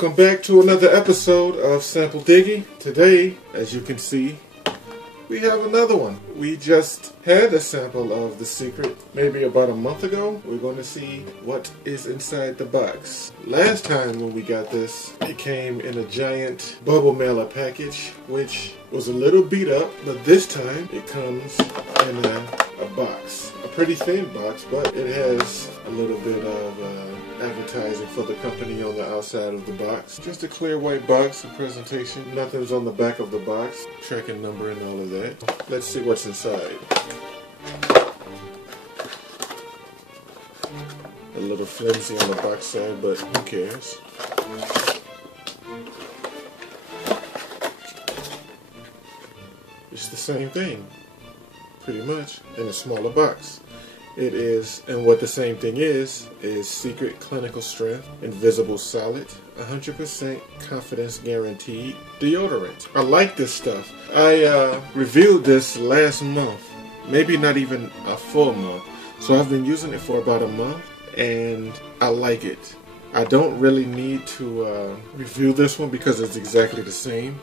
Welcome back to another episode of Sample Diggy. Today, as you can see, we have another one. We just had a sample of The Secret maybe about a month ago. We're going to see what is inside the box. Last time when we got this, it came in a giant bubble mailer package, which was a little beat up, but this time it comes in a box. A pretty thin box, but it has a little bit of advertising for the company on the outside of the box. Just a clear white box, a presentation. Nothing's on the back of the box. Tracking number and all of that. Let's see what's inside. A little flimsy on the box side, but who cares? It's the same thing, pretty much, in a smaller box. It is, and what the same thing is Secret Clinical Strength, Invisible Solid, 100% confidence guaranteed deodorant. I like this stuff. I reviewed this last month, maybe not even a full month. So I've been using it for about a month, and I like it. I don't really need to review this one because it's exactly the same.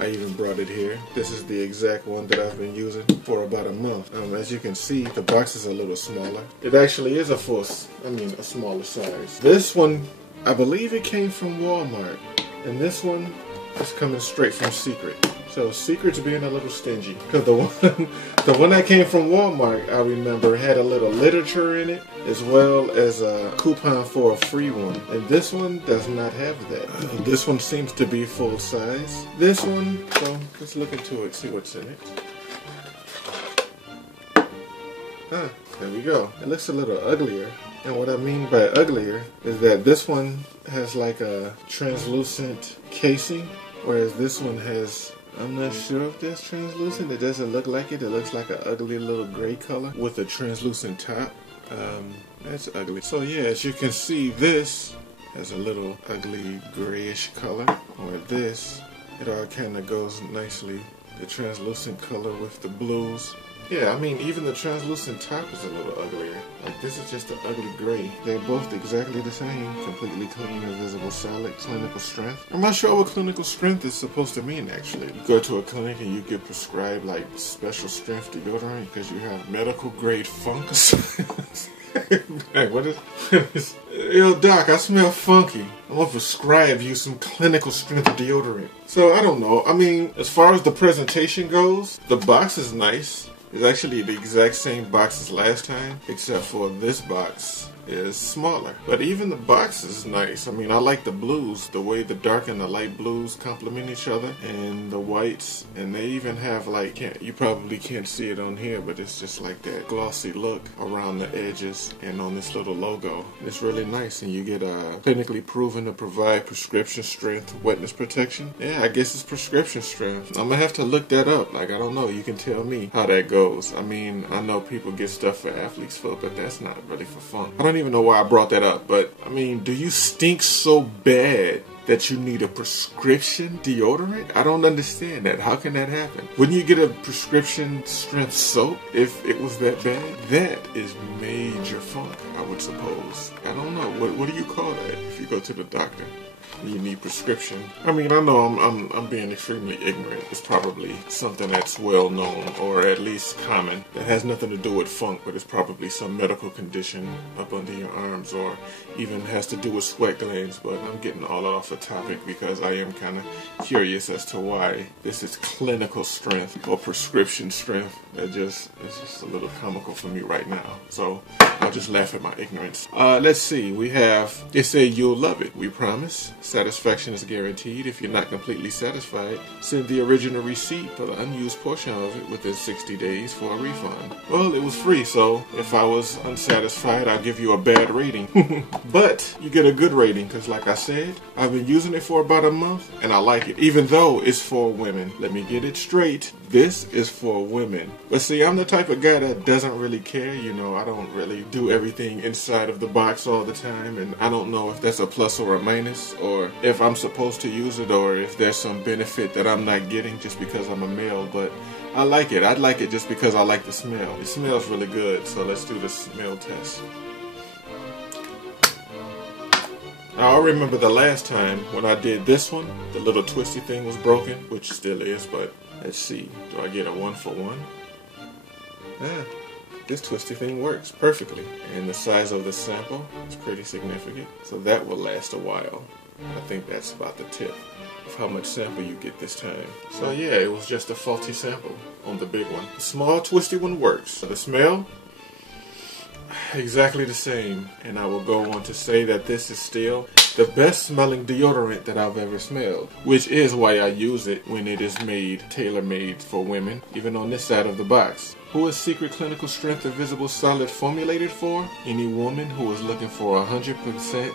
I even brought it here. This is the exact one that I've been using for about a month. As you can see, the box is a little smaller. It actually is a smaller size. This one, I believe it came from Walmart. And this one is coming straight from Secret. So Secret's being a little stingy. Because the one that came from Walmart, I remember, had a little literature in it, as well as a coupon for a free one. And this one does not have that. This one seems to be full size. This one, so let's look into it, see what's in it. There we go. It looks a little uglier. And what I mean by uglier is that this one has like a translucent casing, whereas this one has, I'm not sure if that's translucent. It doesn't look like it. It looks like an ugly little gray color with a translucent top. That's ugly. So yeah, as you can see, this has a little ugly grayish color. Or this, it all kind of goes nicely. The translucent color with the blues. Yeah, I mean, even the translucent top is a little uglier. Like, this is just an ugly gray. They're both exactly the same. Completely clean, invisible, solid, clinical strength. I'm not sure what clinical strength is supposed to mean, actually. You go to a clinic and you get prescribed, like, special strength deodorant because you have medical grade fungus. Hey, what is... Yo, doc, I smell funky. I'm gonna prescribe you some clinical strength deodorant. So, I don't know. I mean, as far as the presentation goes, the box is nice. It's actually the exact same box as last time, except for this box is smaller. But even the box is nice. I mean, I like the blues, the way the dark and the light blues complement each other, and the whites, and they even have like, you probably can't see it on here, but it's just like that glossy look around the edges and on this little logo. It's really nice, and you get clinically proven to provide prescription strength wetness protection. Yeah, I guess it's prescription strength. I'm gonna have to look that up. Like, I don't know, you can tell me how that goes. I mean, I know people get stuff for athlete's foot, but that's not really for fun. I don't even know why I brought that up, but I mean, do you stink so bad that you need a prescription deodorant? I don't understand that. How can that happen? Wouldn't you get a prescription strength soap if it was that bad? That is major funk, I would suppose. I don't know. What do you call that if you go to the doctor? You need prescription. I mean, I know I'm being extremely ignorant. It's probably something that's well known, or at least common, that has nothing to do with funk, but it's probably some medical condition up under your arms, or even has to do with sweat glands. But I'm getting all off the topic because I am kind of curious as to why this is clinical strength or prescription strength. It's just a little comical for me right now. So I'll just laugh at my ignorance. Let's see. We have, they say you'll love it. We promise. Satisfaction is guaranteed. If you're not completely satisfied, send the original receipt for the unused portion of it within 60 days for a refund. Well, it was free, so if I was unsatisfied, I'll give you a bad rating. But you get a good rating because, like I said, I've been using it for about a month and I like it, even though it's for women. Let me get it straight. This is for women. But see, I'm the type of guy that doesn't really care. You know, I don't really do everything inside of the box all the time, and I don't know if that's a plus or a minus, or if I'm supposed to use it, or if there's some benefit that I'm not getting just because I'm a male. But I like it. I'd like it just because I like the smell. It smells really good, so let's do the smell test. Now, I remember the last time when I did this one, the little twisty thing was broken, which still is, but let's see. Do I get a 1-for-1? Yeah, this twisty thing works perfectly. And the size of the sample is pretty significant, so that will last a while. I think that's about the tip of how much sample you get this time. So yeah, it was just a faulty sample on the big one. The small twisty one works. The smell, exactly the same. And I will go on to say that this is still the best smelling deodorant that I've ever smelled, which is why I use it when it is made, tailor-made for women, even on this side of the box. Who is Secret Clinical Strength Invisible Solid formulated for? Any woman who is looking for 100%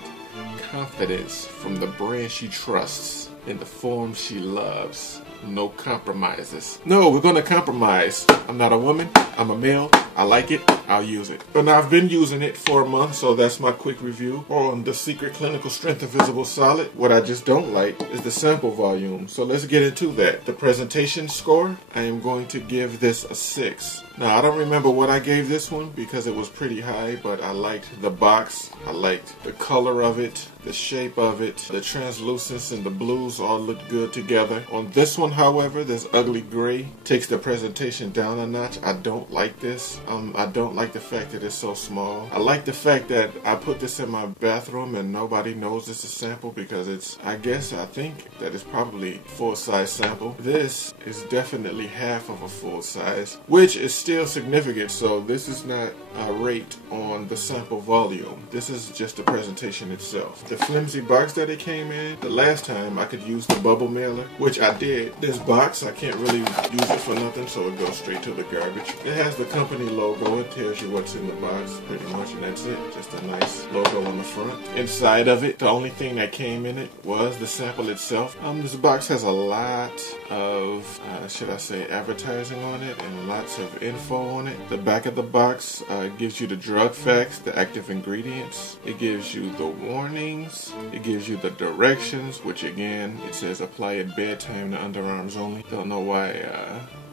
confidence from the brand she trusts in the form she loves. No compromises. No, we're gonna compromise. I'm not a woman, I'm a male. I like it, I'll use it. But now I've been using it for a month, so that's my quick review on the Secret Clinical Strength Invisible Solid. What I just don't like is the sample volume. So let's get into that. The presentation score, I am going to give this a 6. Now I don't remember what I gave this one because it was pretty high, but I liked the box, I liked the color of it, the shape of it, the translucence and the blues all looked good together. On this one, however, this ugly gray takes the presentation down a notch. I don't like this. I don't like the fact that it's so small. I like the fact that I put this in my bathroom and nobody knows it's a sample because it's, I think that it's probably full-size sample. This is definitely half of a full size, which is still significant, so this is not a rate on the sample volume. This is just the presentation itself. The flimsy box that it came in, the last time I could use the bubble mailer, which I did. This box, I can't really use it for nothing, so it goes straight to the garbage. It has the company logo, it tells you what's in the box pretty much, and that's it. Just a nice logo on the front. Inside of it, the only thing that came in it was the sample itself. This box has a lot of, should I say, advertising on it and lots of info on it. The back of the box gives you the drug facts, the active ingredients. It gives you the warnings. It gives you the directions, which again, it says apply at bedtime to underarms only. Don't know why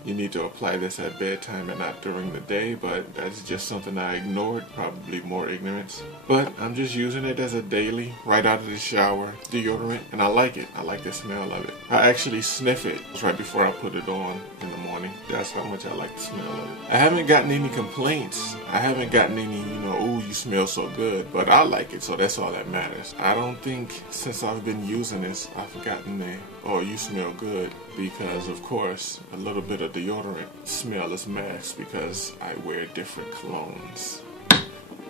you need to apply this at bedtime and not during the day, but that's just something I ignored, probably more ignorance. But I'm just using it as a daily, right out of the shower, deodorant, and I like it. I like the smell of it. I actually sniff it right before I put it on in the morning. That's how much I like the smell of it. I haven't gotten any complaints. I haven't gotten any, ooh, you smell so good, but I like it, so that's all that matters. I don't think since I've been using this, I've gotten the, oh, you smell good, because of course, a little bit of deodorant smell is masked because I wear different colognes,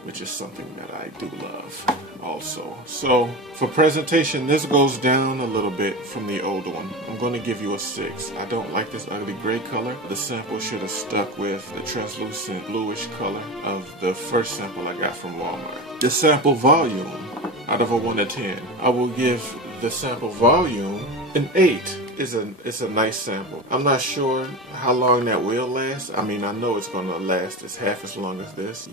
which is something that I do love also. So for presentation, this goes down a little bit from the old one. I'm going to give you a 6. I don't like this ugly gray color. The sample should have stuck with the translucent bluish color of the first sample I got from Walmart. The sample volume, out of a 1 to 10, I will give the sample volume an 8. It's a nice sample. I'm not sure how long that will last. I mean, I know it's gonna last as half as long as this.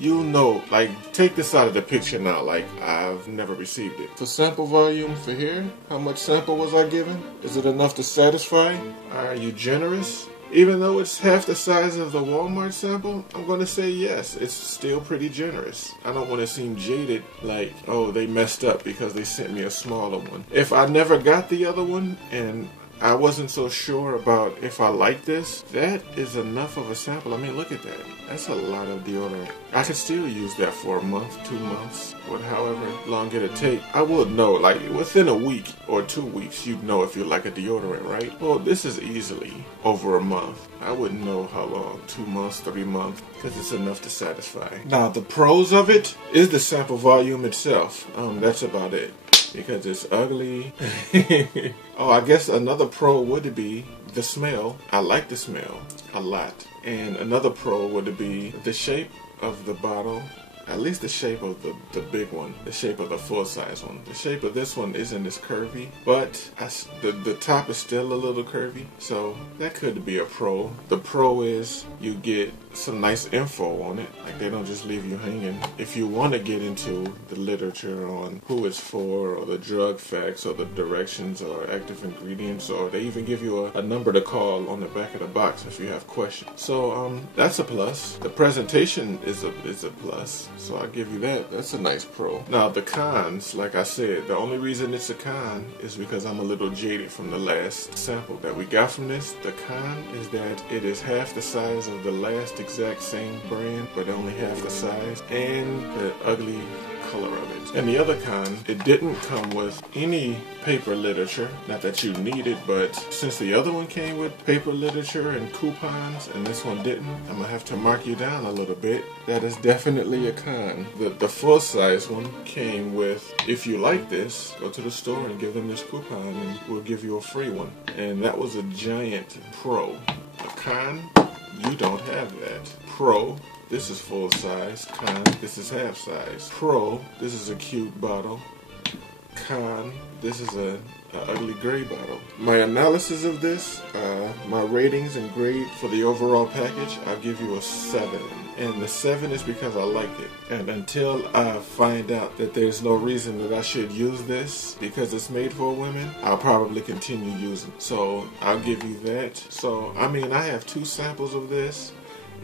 Like, take this out of the picture now, like I've never received it. For sample volume for here, how much sample was I given? Is it enough to satisfy? Are you generous? Even though it's half the size of the Walmart sample, I'm going to say yes, it's still pretty generous. I don't want to seem jaded like, oh, they messed up because they sent me a smaller one. If I never got the other one and I wasn't so sure about if I like this, that is enough of a sample. I mean, look at that. That's a lot of deodorant. I could still use that for a month, 2 months, or however long it'll take. I would know, like within a week or 2 weeks, you'd know if you like a deodorant, right? Well, this is easily over a month. I wouldn't know how long, 2 months, 3 months, because it's enough to satisfy. Now, the pros of it is the sample volume itself. That's about it. Because it's ugly. Oh, I guess another pro would be the smell. I like the smell a lot. And another pro would be the shape of the bottle. At least the shape of the big one, the shape of the full-size one. The shape of this one isn't as curvy, but the top is still a little curvy, so that could be a pro. The pro is you get some nice info on it, like they don't just leave you hanging. If you want to get into the literature on who it's for, or the drug facts, or the directions, or active ingredients, or they even give you a number to call on the back of the box if you have questions. So that's a plus. The presentation is a plus. So I'll give you that. That's a nice pro. Now the cons, like I said, the only reason it's a con is because I'm a little jaded from the last sample that we got from this. The con is that it is half the size of the last exact same brand, but only half the size, and the ugly color of it. And the other con, it didn't come with any paper literature. Not that you need it, but since the other one came with paper literature and coupons and this one didn't, I'm gonna have to mark you down a little bit. That is definitely a con. The full size one came with, if you like this, go to the store and give them this coupon and we'll give you a free one. And that was a giant pro. A con, you don't have that. Pro, this is full size. Con, this is half size. Pro, this is a cute bottle. Con, this is a ugly gray bottle. My analysis of this, my ratings and grade for the overall package, I'll give you a 7. And the 7 is because I like it. And until I find out that there's no reason that I should use this because it's made for women, I'll probably continue using it. So I'll give you that. So I mean, I have 2 samples of this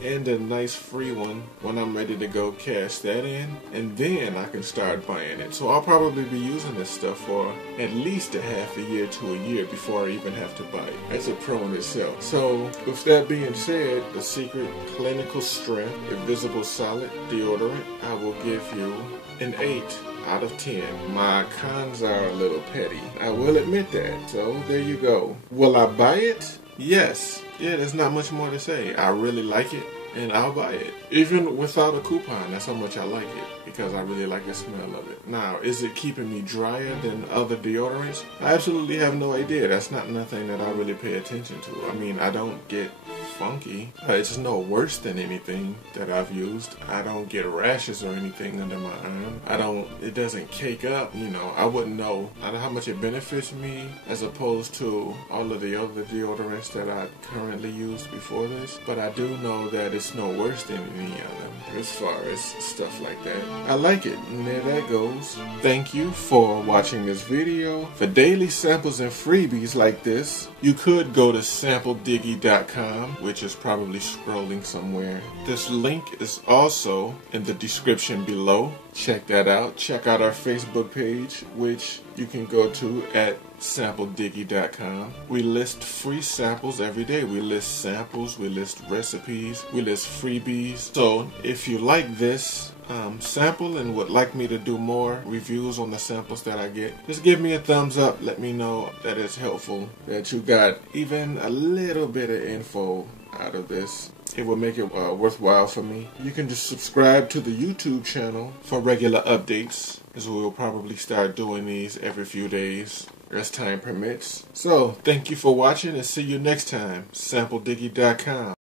and a nice free one when I'm ready to go cash that in, and then I can start buying it. So I'll probably be using this stuff for at least a half a year to a year before I even have to buy it. That's a pro in itself. So with that being said, the Secret Clinical Strength Invisible Solid Deodorant, I will give you an 8 out of 10. My cons are a little petty, I will admit that. So there you go. Will I buy it? Yes. Yeah, there's not much more to say. I really like it, and I'll buy it. Even without a coupon, that's how much I like it, because I really like the smell of it. Now, is it keeping me drier than other deodorants? I absolutely have no idea. That's not nothing that I really pay attention to. I mean, I don't get funky. It's no worse than anything that I've used. I don't get rashes or anything under my arm. It doesn't cake up, you know. I wouldn't know how much it benefits me as opposed to all of the other deodorants that I currently used before this. But I do know that it's no worse than any of them as far as stuff like that. I like it, and there that goes. Thank you for watching this video. For daily samples and freebies like this, you could go to SampleDiggy.com, which is probably scrolling somewhere. This link is also in the description below. Check that out. Check out our Facebook page, which you can go to at SampleDiggy.com. We list free samples every day. We list samples, we list recipes, we list freebies. So if you like this sample and would like me to do more reviews on the samples that I get, just give me a thumbs up. Let me know that it's helpful, that you got even a little bit of info out of this. It will make it worthwhile for me. You can just subscribe to the YouTube channel for regular updates, as we will probably start doing these every few days as time permits. So thank you for watching, and see you next time. SampleDiggy.com.